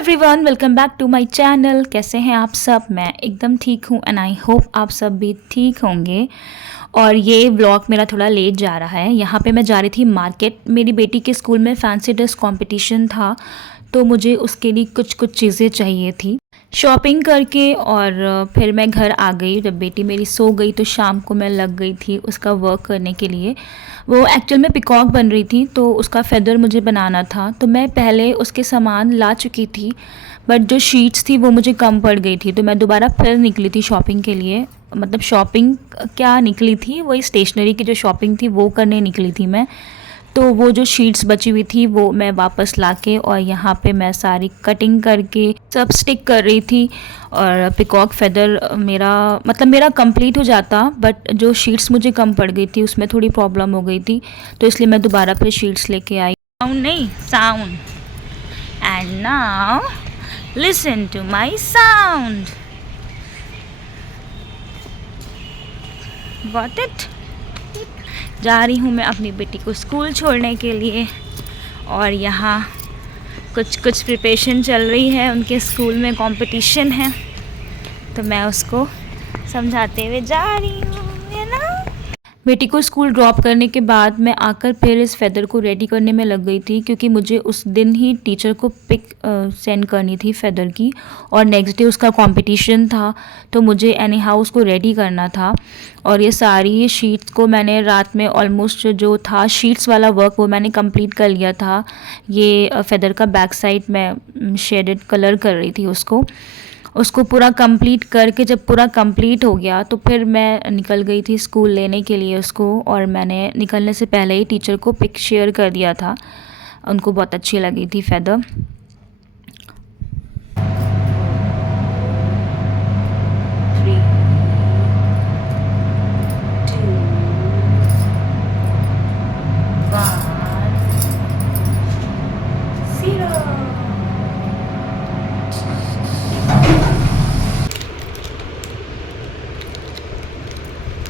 Everyone, welcome back to my channel. कैसे हैं आप सब? मैं एकदम ठीक हूँ एंड आई होप आप सब भी ठीक होंगे। और ये व्लॉग मेरा थोड़ा लेट जा रहा है। यहाँ पे मैं जा रही थी मार्केट। मेरी बेटी के स्कूल में फैंसी ड्रेस कंपटीशन था, तो मुझे उसके लिए कुछ कुछ चीज़ें चाहिए थी। शॉपिंग करके और फिर मैं घर आ गई। जब बेटी मेरी सो गई तो शाम को मैं लग गई थी उसका वर्क करने के लिए। वो एक्चुअल में पिकॉक बन रही थी, तो उसका फेदर मुझे बनाना था। तो मैं पहले उसके सामान ला चुकी थी, बट जो शीट्स थी वो मुझे कम पड़ गई थी। तो मैं दोबारा फिर निकली थी शॉपिंग के लिए। मतलब शॉपिंग क्या निकली थी, वही स्टेशनरी की जो शॉपिंग थी वो करने निकली थी मैं। तो वो जो शीट्स बची हुई थी वो मैं वापस लाके और यहाँ पे मैं सारी कटिंग करके सब स्टिक कर रही थी। और पिकॉक फेदर मेरा कंप्लीट हो जाता, बट जो शीट्स मुझे कम पड़ गई थी उसमें थोड़ी प्रॉब्लम हो गई थी, तो इसलिए मैं दोबारा फिर शीट्स लेके आई। साउंड नहीं, sound. And now listen to my sound. Got it? जा रही हूँ मैं अपनी बेटी को स्कूल छोड़ने के लिए, और यहाँ कुछ कुछ प्रिपरेशन चल रही है। उनके स्कूल में कंपटीशन है, तो मैं उसको समझाते हुए जा रही हूँ, है ना। बेटी को स्कूल ड्रॉप करने के बाद मैं आकर फिर इस फेदर को रेडी करने में लग गई थी, क्योंकि मुझे उस दिन ही टीचर को पिक सेंड करनी थी फेदर की, और नेक्स्ट डे उसका कंपटीशन था, तो मुझे एनी हाउ उसको रेडी करना था। और ये सारी शीट्स को मैंने रात में ऑलमोस्ट जो था शीट्स वाला वर्क वो मैंने कंप्लीट कर लिया था। ये फेदर का बैक साइड मैं शेडेड कलर कर रही थी उसको पूरा कंप्लीट करके जब पूरा कंप्लीट हो गया तो फिर मैं निकल गई थी स्कूल लेने के लिए उसको। और मैंने निकलने से पहले ही टीचर को पिक शेयर कर दिया था, उनको बहुत अच्छी लगी थी फेदर।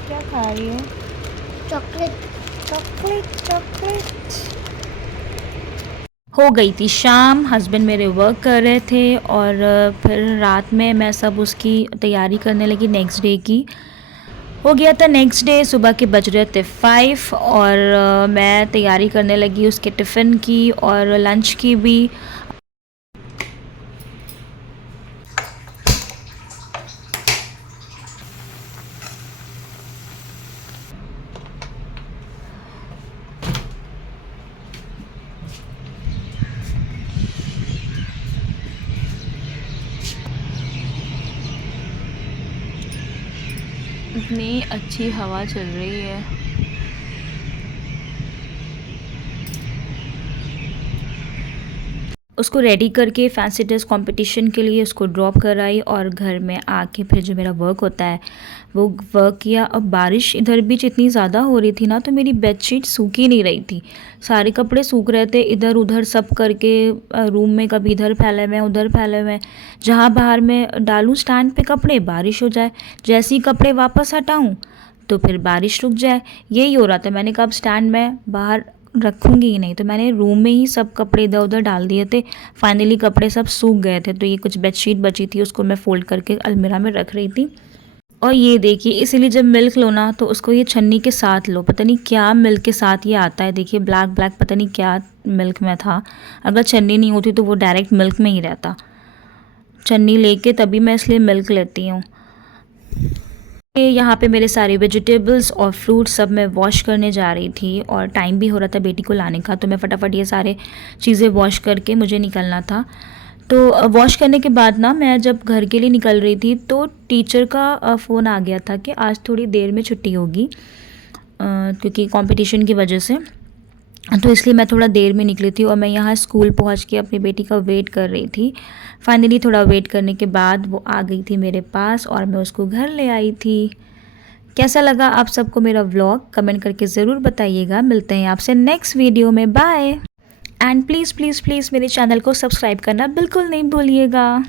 क्या खा रही है? चॉकलेट। Chocolate chocolate. हो गई थी शाम, हस्बैंड मेरे वर्क कर रहे थे, और फिर रात में मैं सब उसकी तैयारी करने लगी नेक्स्ट डे की। हो गया था नेक्स्ट डे, सुबह के बज रहे थे 5, और मैं तैयारी करने लगी उसके टिफ़िन की और लंच की भी। इतनी अच्छी हवा चल रही है। उसको रेडी करके फैंसी ड्रेस कंपटीशन के लिए उसको ड्रॉप कराई, और घर में आके फिर जो मेरा वर्क होता है वो वर्क किया। अब बारिश इधर बीच इतनी ज़्यादा हो रही थी ना, तो मेरी बेडशीट सूख ही नहीं रही थी। सारे कपड़े सूख रहे थे इधर उधर सब करके, रूम में कभी इधर फैले हुए उधर फैले हुए। जहाँ बाहर में डालूँ स्टैंड पे कपड़े, बारिश हो जाए, जैसे ही कपड़े वापस हटाऊँ तो फिर बारिश रुक जाए। यही हो रहा था। मैंने कहा अब स्टैंड में बाहर रखूँगी ही नहीं, तो मैंने रूम में ही सब कपड़े इधर उधर डाल दिए थे। फाइनली कपड़े सब सूख गए थे, तो ये कुछ बेडशीट बची थी उसको मैं फ़ोल्ड करके अलमीरा में रख रही थी। और ये देखिए, इसीलिए जब मिल्क लो ना तो उसको ये छन्नी के साथ लो। पता नहीं क्या मिल्क के साथ ये आता है, देखिए ब्लैक ब्लैक पता नहीं क्या मिल्क में था। अगर छन्नी नहीं होती तो वो डायरेक्ट मिल्क में ही रहता। छन्नी लेके तभी मैं इसलिए मिल्क लेती हूँ। यहाँ पे मेरे सारे वेजिटेबल्स और फ्रूट्स सब मैं वॉश करने जा रही थी, और टाइम भी हो रहा था बेटी को लाने का, तो मैं फटाफट ये सारे चीज़ें वॉश करके मुझे निकलना था। तो वॉश करने के बाद ना मैं जब घर के लिए निकल रही थी तो टीचर का फ़ोन आ गया था कि आज थोड़ी देर में छुट्टी होगी, क्योंकि कंपटीशन की वजह से। तो इसलिए मैं थोड़ा देर में निकली थी, और मैं यहाँ स्कूल पहुँच के अपनी बेटी का वेट कर रही थी। फाइनली थोड़ा वेट करने के बाद वो आ गई थी मेरे पास, और मैं उसको घर ले आई थी। कैसा लगा आप सबको मेरा व्लॉग? कमेंट करके ज़रूर बताइएगा। मिलते हैं आपसे नेक्स्ट वीडियो में। Bye. And please please please मेरे चैनल को सब्सक्राइब करना बिल्कुल नहीं भूलिएगा।